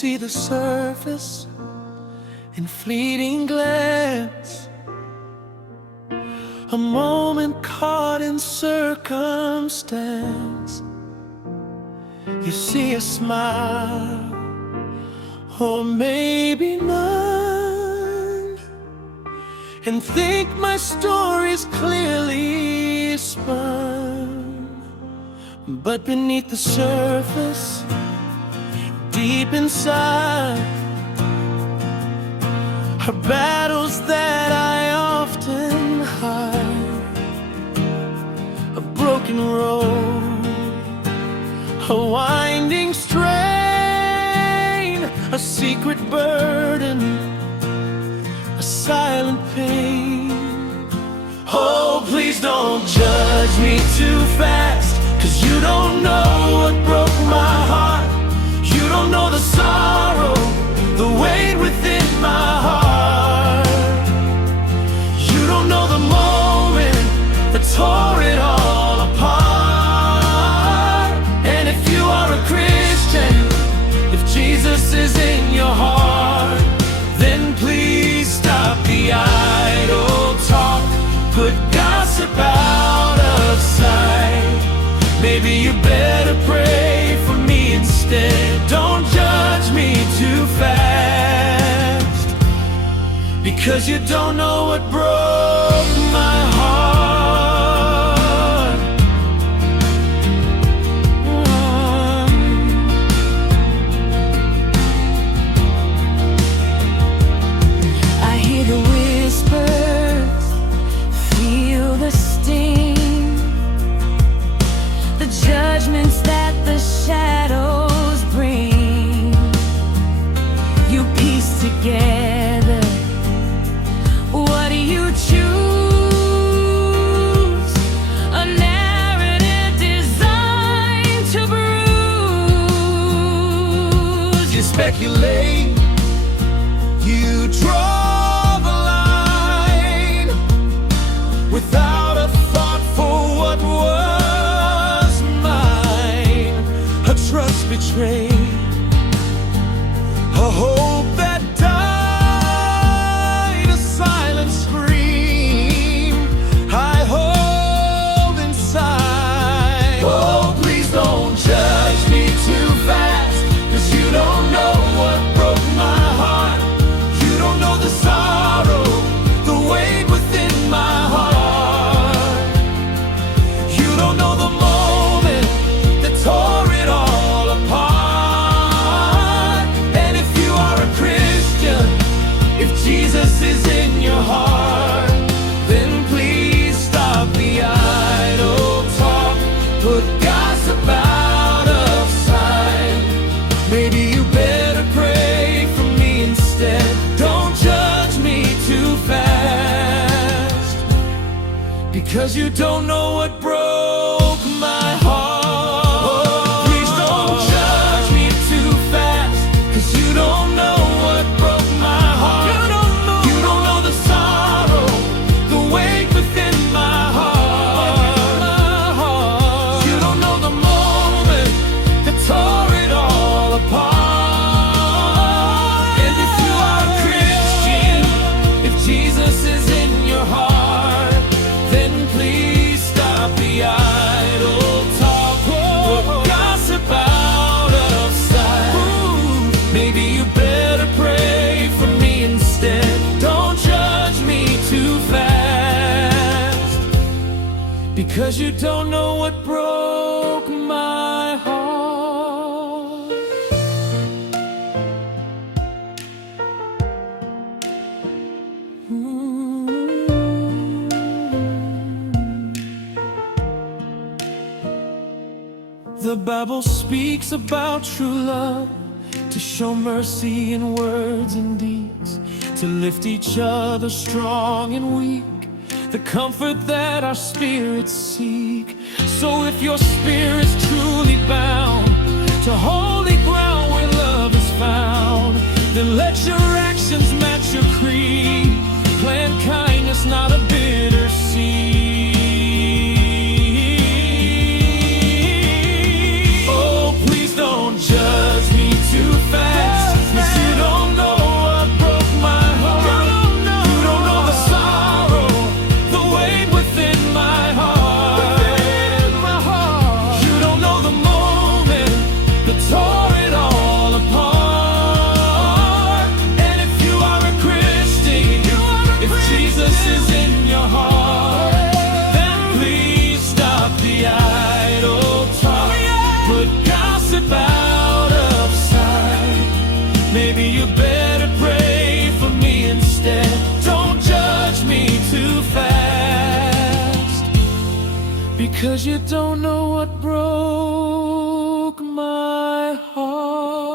see the surface in fleeting glance, a moment caught in circumstance. You see a smile, or maybe none, and think my story's clearly spun. But beneath the surface, deep inside, are battles that I often hide. A broken road, a winding strain, a secret burden, a silent pain. Oh, please don't judge me too fast, 'cause you don't know what broke my heart. You don't know the sorrow, the weight within my heart. You don't know the moment that tore it all apart. And if you are a Christian, if Jesus is in your heart, then please stop the idle talk, put gossip out of sight. Maybe you better pray for me instead. Don't judge me too fast, because you don't know what broke my heart. I hear the whispers, feel the sting, the judgments that the shadows bring. You piece together, what do you choose? A narrative designed to bruise. You speculate, you draw the line without a thought for what was mine. A trust betrayed, a hope that died, a silent scream I hold inside. Oh, please don't judge me too fast, 'cause you don't know what broke my heart. You don't know the sorrow, the weight within my heart. You don't know the moment that tore it all apart. And if you are a Christian, if Jesus is in your heart, then please stop the idle talk, put gossip out of sight. Maybe you better pray for me instead. Don't judge me too fast, because you don't know what broke my heart. Please don't judge me too fast, 'cause you don't know what broke my heart. You don't know the sorrow, the weight within my heart. You don't know the moment that tore it all apart. And if you are a Christian, if Jesus is in your heart, then please stop the idle talk, put gossip out of sight. Maybe you better pray for me instead. Don't judge me too fast, because you don't know what broke my heart. The Bible speaks about true love, to show mercy in words and deeds, to lift each other strong and weak, the comfort that our spirits seek. So if your spirit's truly bound to holy ground where love is found, then let your actions match your creed. Plant kindness, not a bitter seed. Oh, please don't judge me too fast, better pray for me instead. Don't judge me too fast, because you don't know what broke my heart.